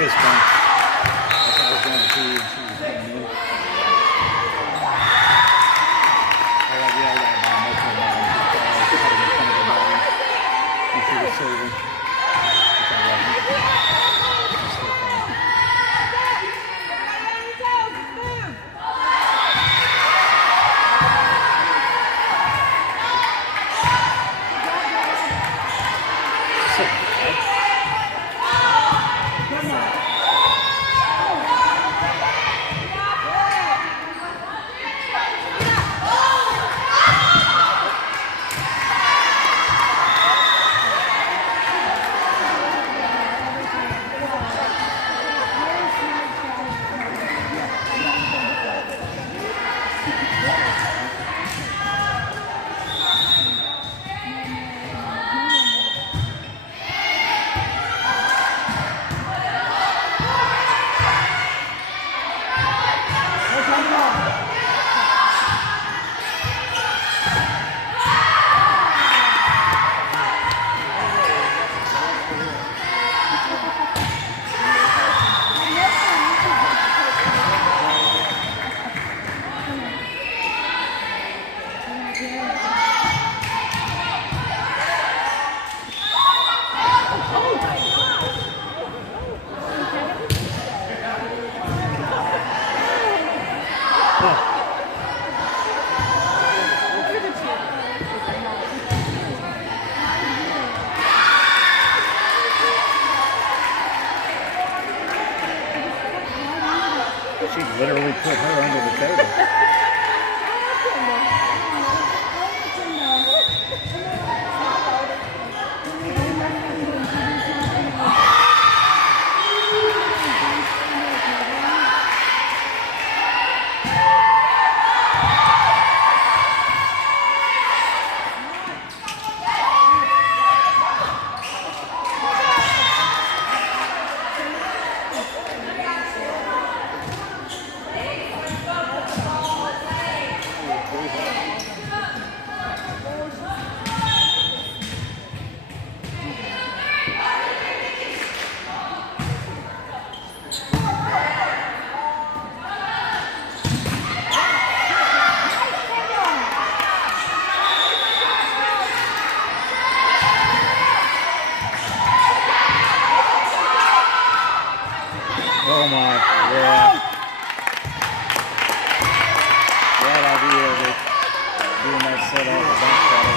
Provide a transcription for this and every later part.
fist bump. That's what I was going to see. She was hitting me. I got by most of them. Just cut him in front of the body. You see the silver. Which I love. It's still fun. She literally put her under the table. Oh my, yeah. That idea of it doing that set off the back pedal.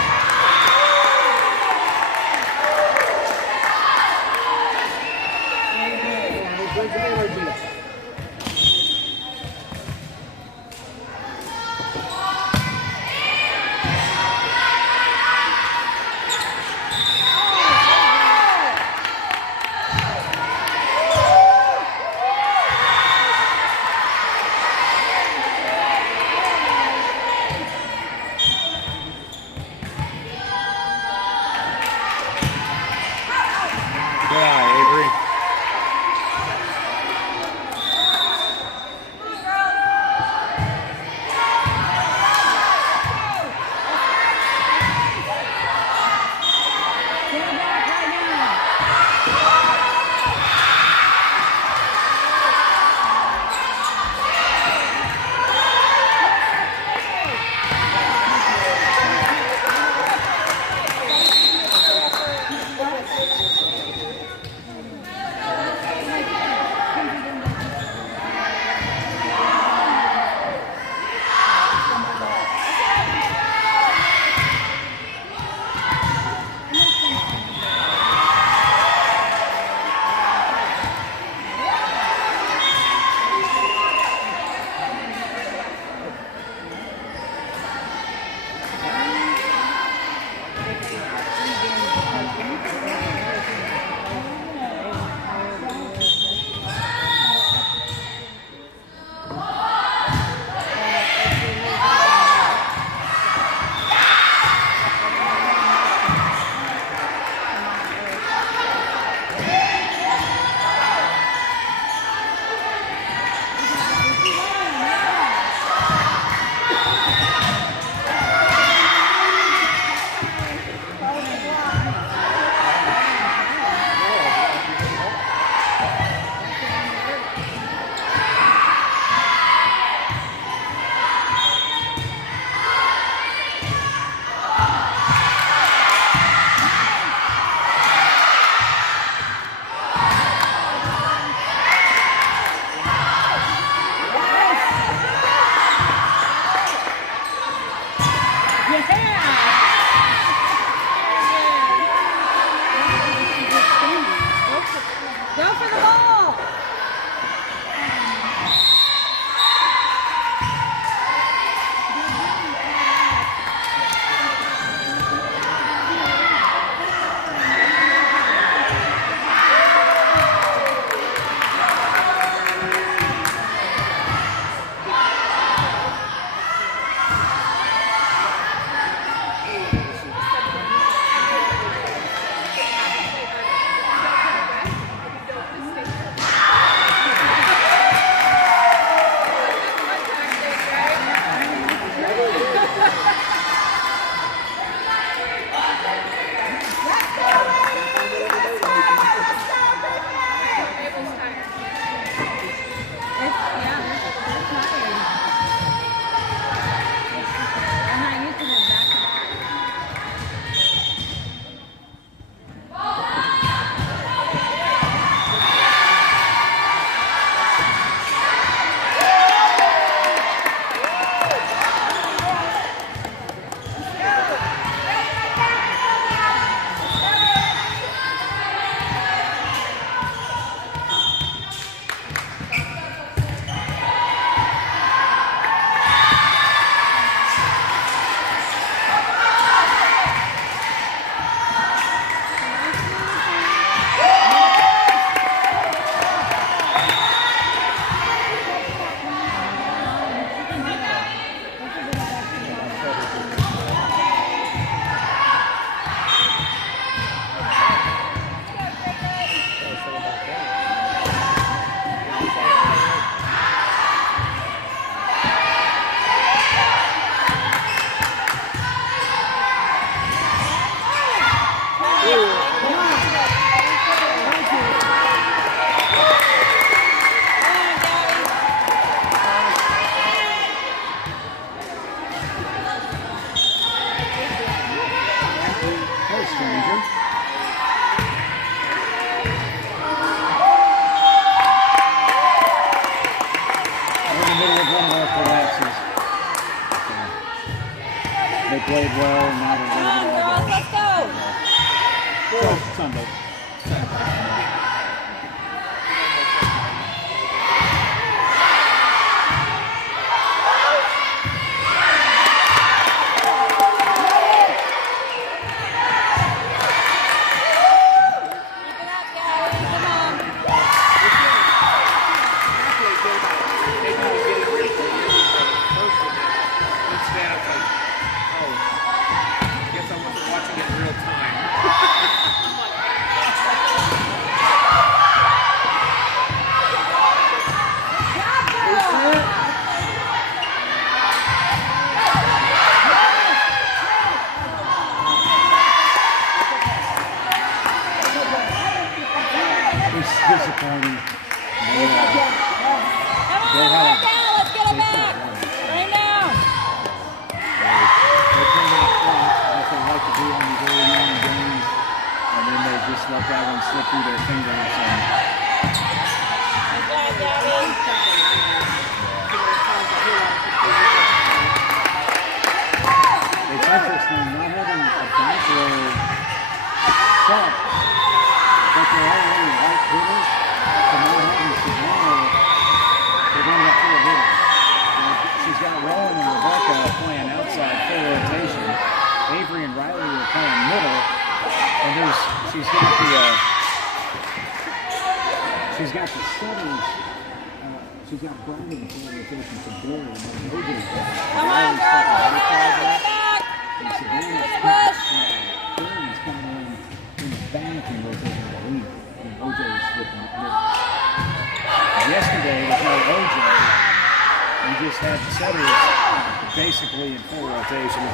as well. Now they're Come on, ready to girls, go. let's go. So, Sunday. Keep it up, Gary. Come on. Guess I wasn't watching it in real time. It's disappointing. They, Come They on, have- right now. Let's get it they back. can't win. Right now. They come up front, like they like to do on these early morning games, and then they just let that one slip through their fingers. And Good job, Gabby. it's interesting not having a back row shot, but they're already right hitters, so not having Savannah, they're going to get full hitters. She's got Rowan and Rebecca playing outside full rotation. Avery and Riley are playing middle, and she's got the setters. She's got Brandon in full rotation to Boyd, and then nobody's there. Come on, girls. Right now. Get it back. And Savannah's Let's push. Barry's coming in the back and rotating the lead, and OJ is flipping it middle. Yesterday, with no OJ, you just had the setters basically in full rotation,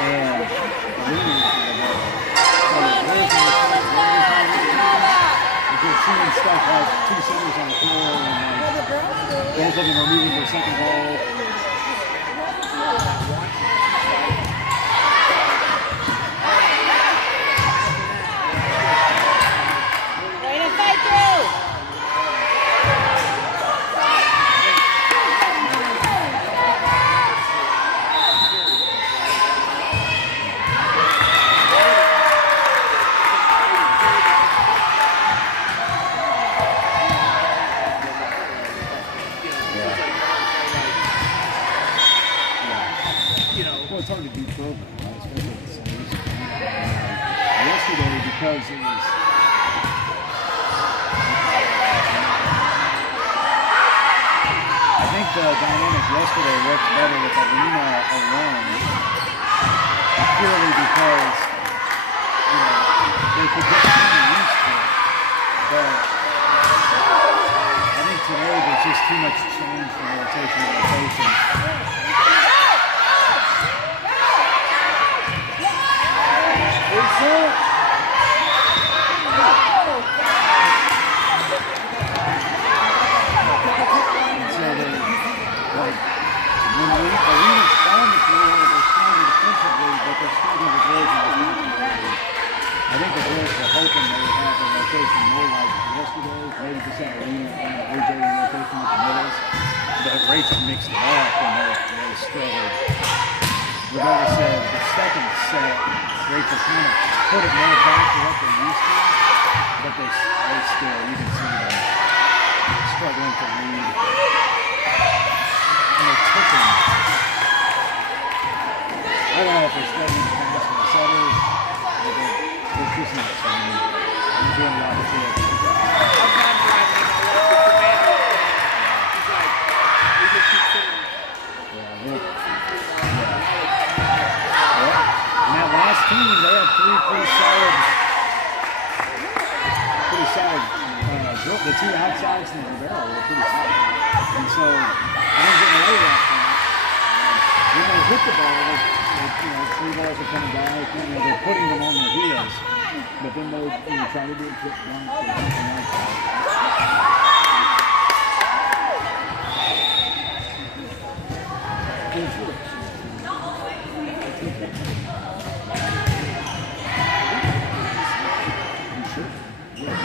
and the leaders in the middle. So there's the you're seeing stuff like two setters on the floor, and like both of them are moving their second ball. Way to fight through. Well, it's hard to beat program, right? Especially at the semis. Yesterday, because it was I think the dynamic yesterday worked better with Arena alone, purely because they could get kind of used to it. But I think today there's just too much change from rotation to rotation. And so they, like, when Arena's on the floor, they're strong defensively, but they're struggling with Rose and offensively. I think the Bulls were hoping they would have a rotation more like yesterday, maybe just have Arena and OJ in rotation with the middles. But Rachel mixed it up and they struggled. Rebecca said the second set, Rachel kind of put it more back to what they're used to, but they still, you can see them struggling to read. And they're tipping. I don't know if they're struggling to pass for the setters, but they're just not swinging. They're doing a lot of shit. And that last team, they had three pretty solid. The two outsides and the Rivera were pretty solid. And so, I didn't get away that time. When they hit the ball, three balls are coming back, they're putting them on their heels. But then they try to do it quick blunt, they don't come outside. Yeah.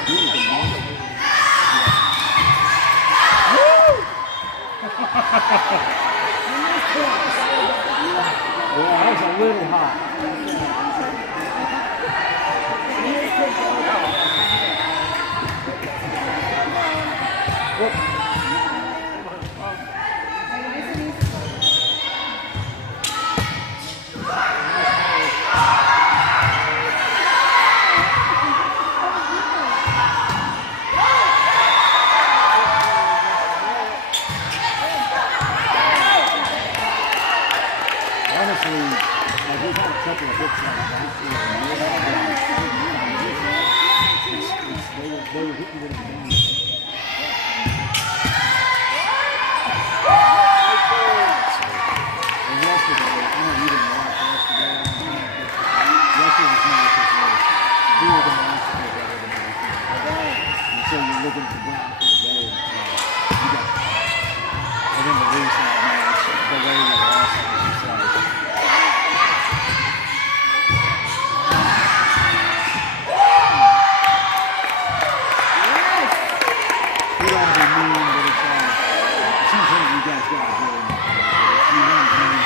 they were hitting with a gun. And yesterday, I know you didn't watch yesterday. Yesterday was not as good. We were the monster better than everything. And so you're looking to go out for the day. You got, I think the least that match, the way we lost it was just like, we don't be mean, but it's like, sometimes you guys got to go in the field. But if you don't mean,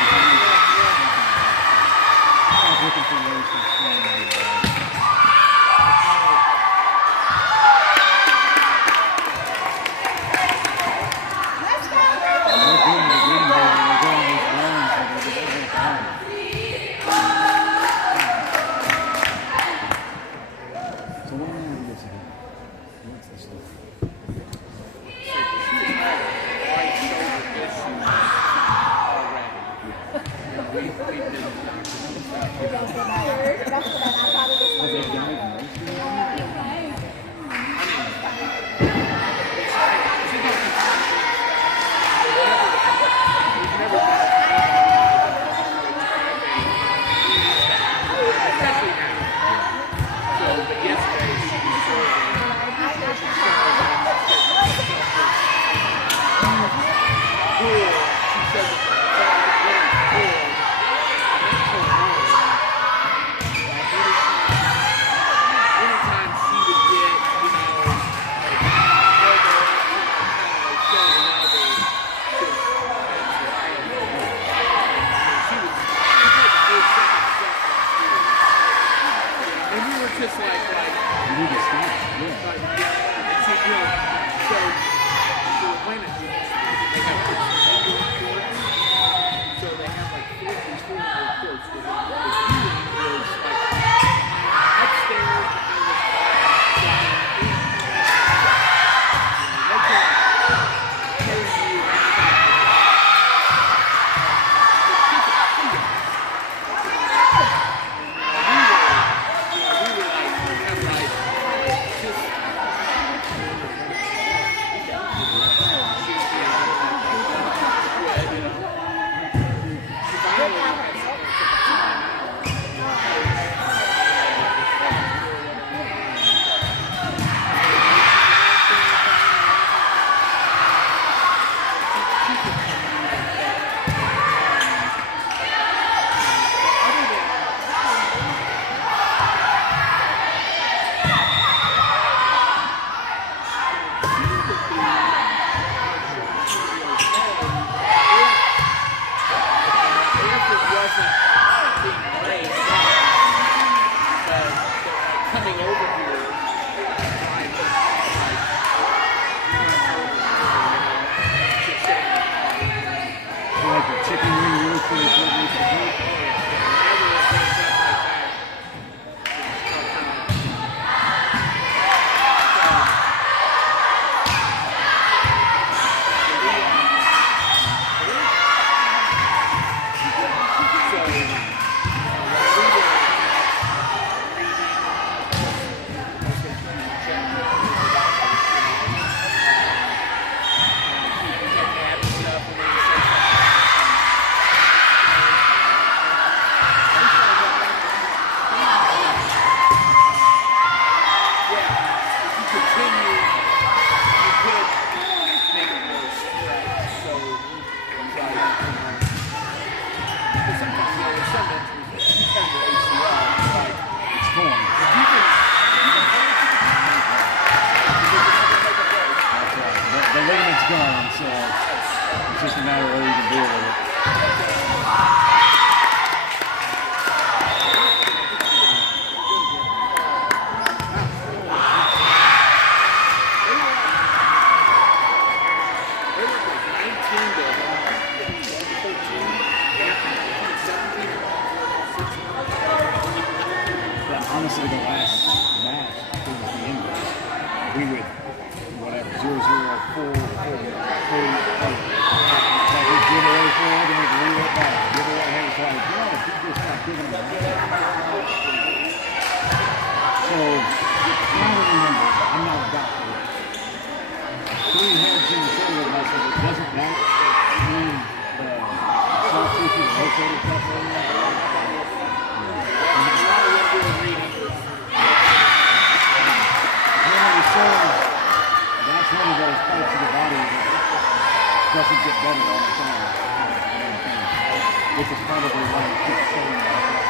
I was looking for ways to explain it. So what am I going to get to do? What's the story? Have they diagnosed you? Just like You need to stop. Yeah. and see, so Atlanta, they have indoor courts, so they have like 4 indoor courts. The viewing is like upstairs behind this they can carry you coming over here, Like the chicken wing roast for the children to do. The ligament's gone, so it's just a matter of what you can do with it. Honestly, the last match, I think it was the English, we would, whatever, 0-0, 4, 4, 3, 8. Like we'd give away 4, then we'd leave it back, give away, hey, it's like, no, if you just stop giving them away. So, I don't remember, I'm not a doesn't get better on its own. Which is probably why it keeps showing back up.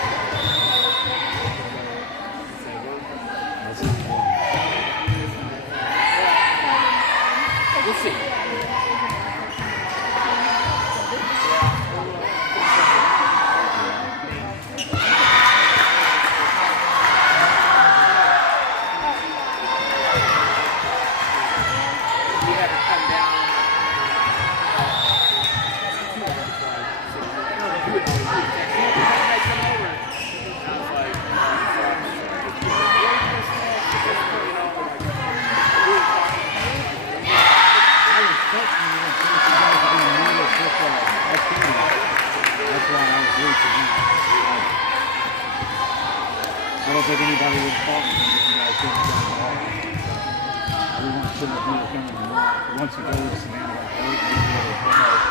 This is one. We'll see. We had to come down. I was texting you and saying you guys are being nervous with activity. That's why I was reaching out. I don't think anybody would fault me if you guys didn't come at all. Everyone should have been coming more. Once you go to Savannah, like, we really put out.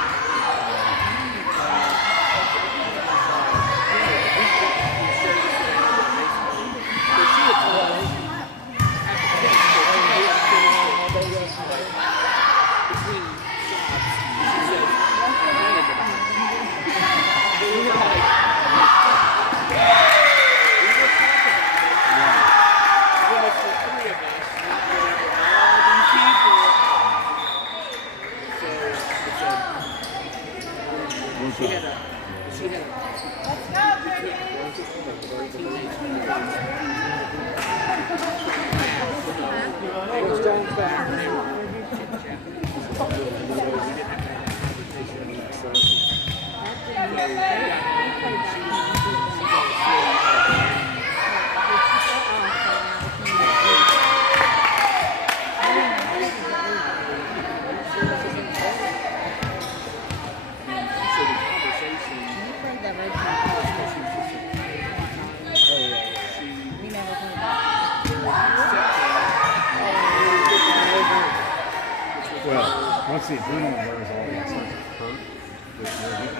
Well, once the adrenaline wears off, it starts to hurt.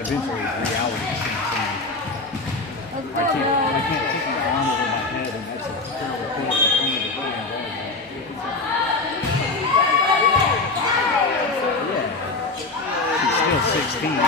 Eventually, reality sinks in. I can't keep my arm over my head, and that's a terrible thing. It's only the play on volleyball. Yeah. She's still 16. You know,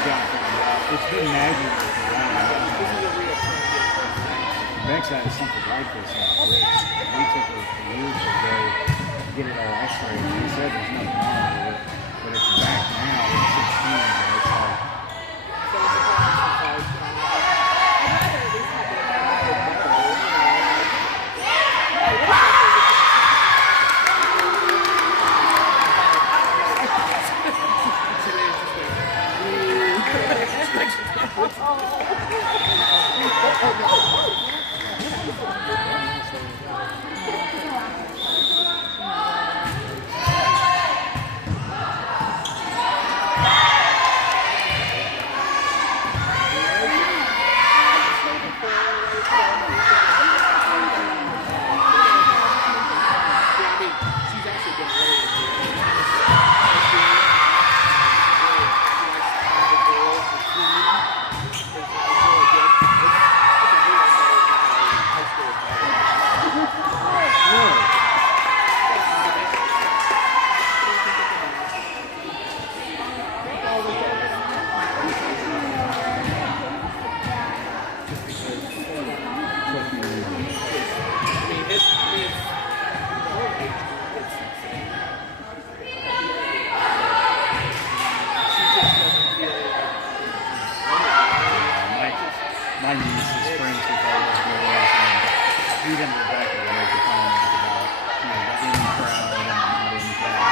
It's been nagging me for a while. This is a real Rex has something like this in Brits. We took it years ago to get it all x-rayed. He said there's nothing wrong with it, but it's back now at 16, and it's like, my niece is friends with all those girls, and even Rebecca will make a comment about, the in crowd and the not in crowd.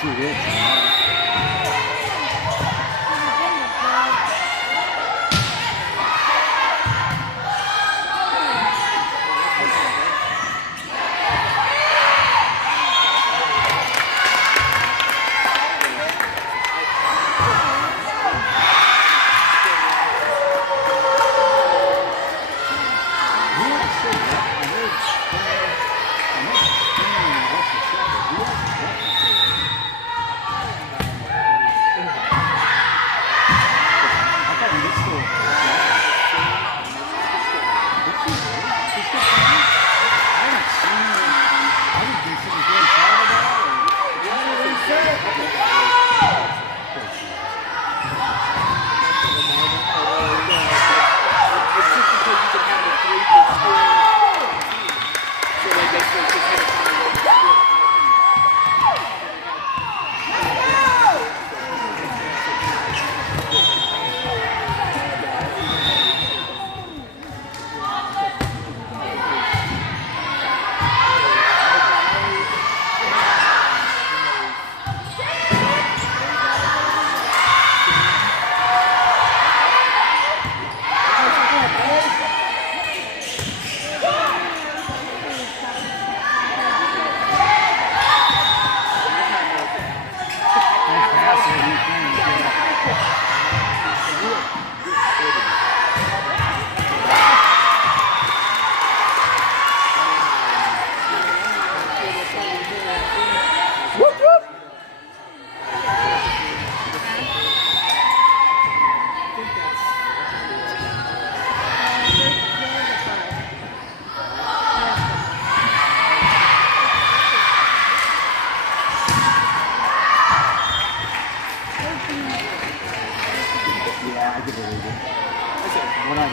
Too rich.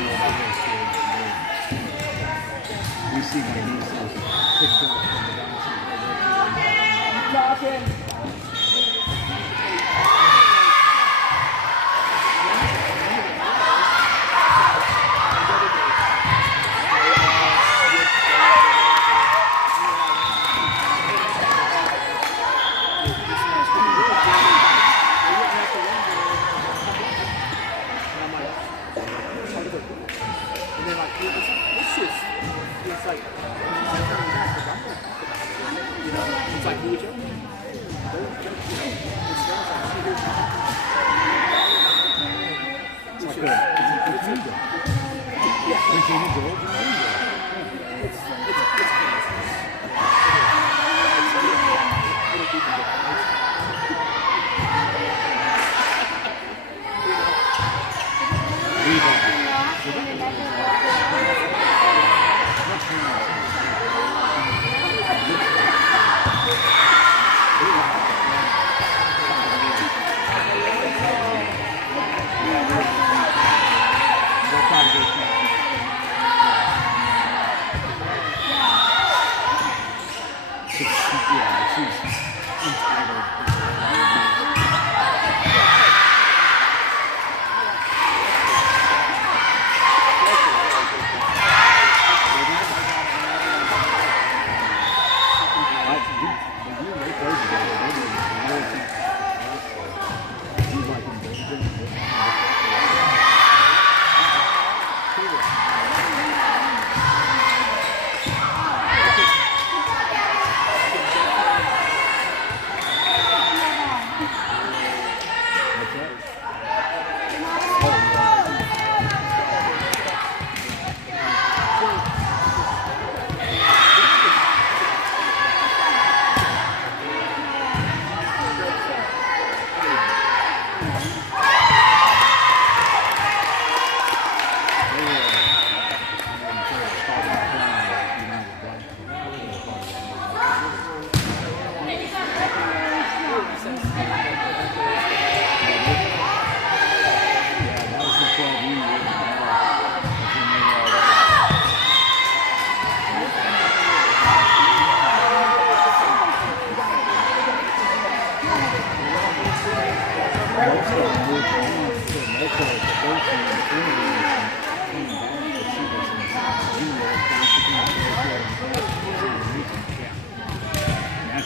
know what it is. We see my niece's picture from the dance.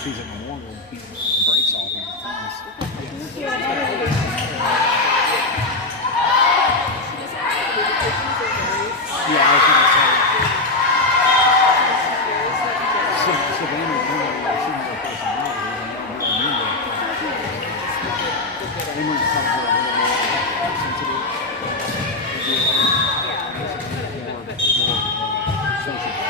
She's at Memorial, breaks off in the Yeah, I was going to say. Savannah, she had a personality, they were probably a little more sensitive, more social.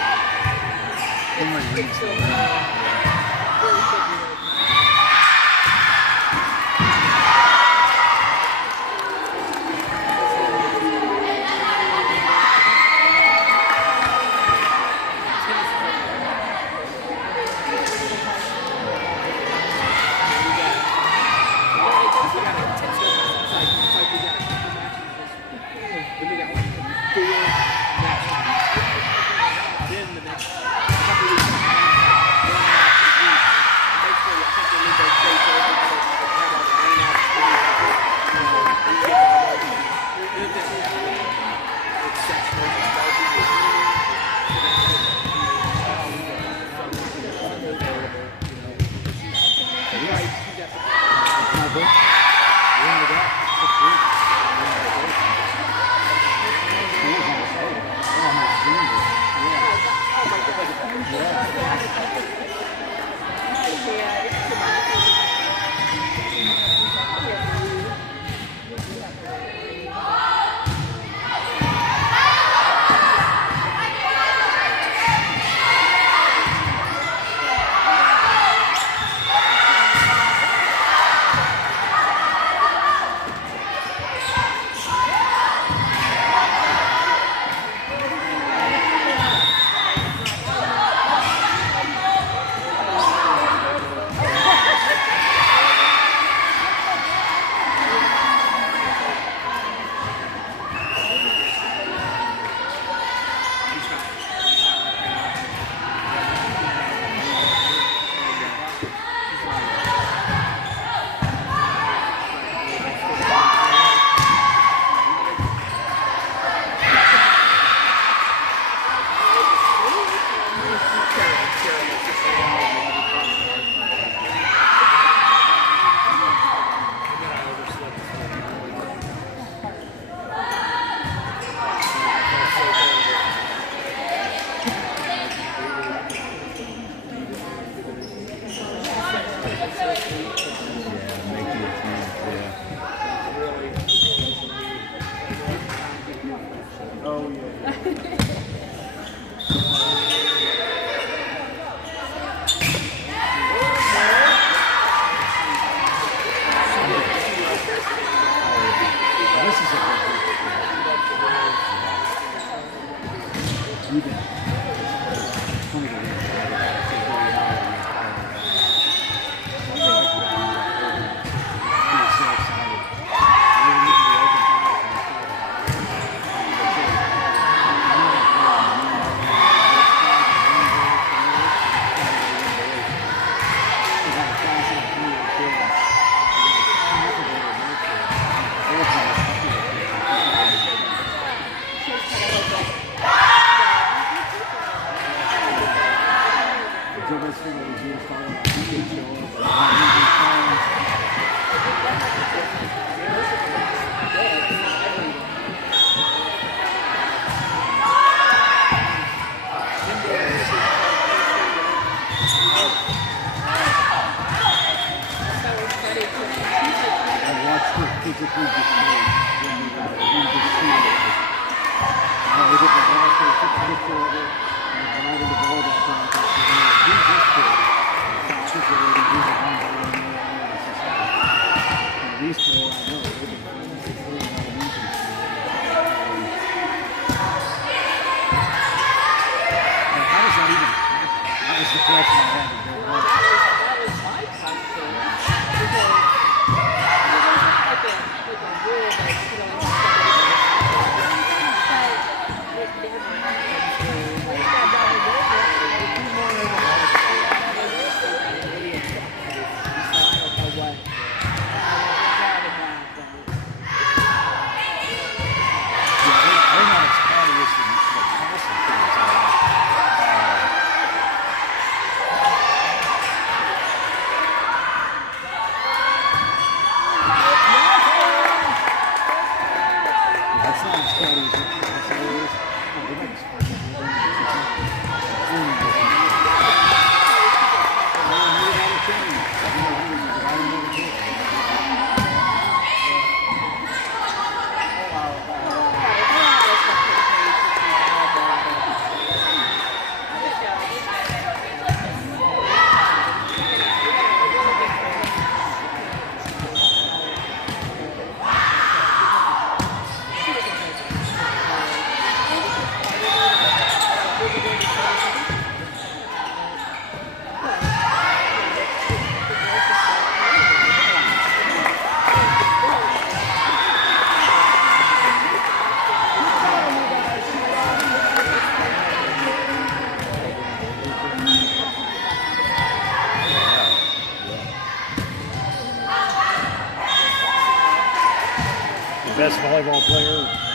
Yeah, make the attempt, yeah. Really. Oh yeah. Now, this is a good group. You did. Funny to read. He's so excited. Really need to be open to physically destroyed when we were in the field. They get the ball, they took the quarter, and driving the ball down to the field. He's this kid. Articulating, he's a one ball in there. And these four, I know, they've been playing since they were on the how does that even happen? That was the question I had to go home. That was my question. Because like a rule that you don't want They're not as catty as the passing kids are. That's not as catty as the is. Oh, they got best volleyball player